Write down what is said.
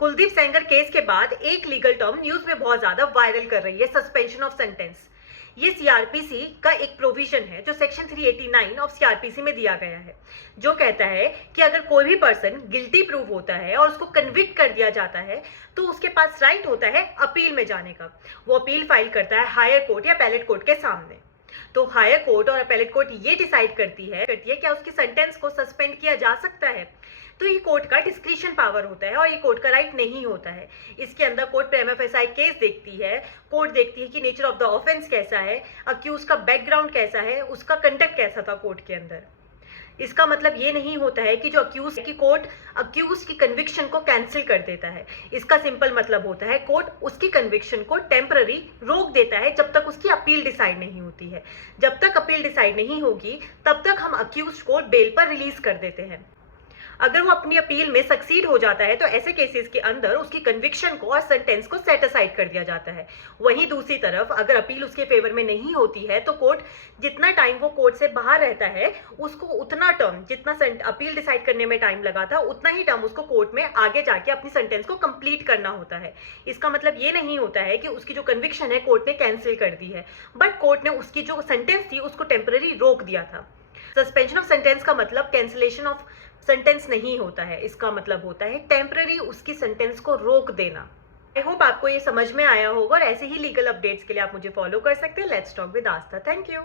Kuldeep Sengar case के बाद एक लीगल टर्म न्यूज में बहुत ज्यादा वायरल कर रही है, सस्पेंशन ऑफ सेंटेंस। ये सीआरपीसी का एक प्रोविजन है जो सेक्शन 389 ऑफ सीआरपीसी में दिया गया है, जो कहता है कि अगर कोई भी पर्सन गिल्टी प्रूव होता है और उसको कन्विक्ट कर दिया जाता है तो उसके पास राइट होता है अपील में जाने का। वो अपील फाइल करता है हायर कोर्ट या अपीलेट कोर्ट के सामने। तो हायर कोर्ट और अपीलेट कोर्ट ये डिसाइड करती है क्या उसकी सेंटेंस को सस्पेंड किया जा सकता है। तो ये कोर्ट का डिस्क्रिशन पावर होता है और ये कोर्ट का राइट नहीं होता है। इसके अंदर कोर्ट प्रिमा फेसाई केस देखती है, कोर्ट देखती है कि नेचर ऑफ द ऑफेंस कैसा है, अक्यूज का बैकग्राउंड कैसा है, उसका कंडक्ट कैसा था कोर्ट के अंदर। इसका मतलब ये नहीं होता है कि जो अक्यूज की कोर्ट अक्यूज की कन्विक्शन को कैंसिल कर देता है। इसका सिंपल मतलब होता है कोर्ट उसकी कन्विक्शन को टेम्पररी रोक देता है जब तक उसकी अपील डिसाइड नहीं होती है। जब तक अपील डिसाइड नहीं होगी तब तक हम अक्यूज को बेल पर रिलीज कर देते हैं। अगर वो अपनी अपील में सक्सीड हो जाता है तो ऐसे केसेस के अंदर उसकी कन्विक्शन को और सेंटेंस को सेट असाइड कर दिया जाता है। वहीं दूसरी तरफ अगर अपील उसके फेवर में नहीं होती है तो कोर्ट जितना टाइम वो कोर्ट से बाहर रहता है उसको उतना टर्म, जितना अपील डिसाइड करने में टाइम लगा था उतना ही टर्म उसको कोर्ट में आगे जाके अपनी सेंटेंस को कंप्लीट करना होता है। इसका मतलब ये नहीं होता है कि उसकी जो कन्विक्शन है कोर्ट ने कैंसिल कर दी है, बट कोर्ट ने उसकी जो सेंटेंस थी उसको टेम्पररी रोक दिया था। सस्पेंशन ऑफ सेंटेंस का मतलब कैंसिलेशन ऑफ सेंटेंस नहीं होता है, इसका मतलब होता है टेम्पररी उसकी सेंटेंस को रोक देना। आई होप आपको ये समझ में आया होगा और ऐसे ही लीगल अपडेट्स के लिए आप मुझे फॉलो कर सकते हैं। Let's talk with Aastha. Thank you.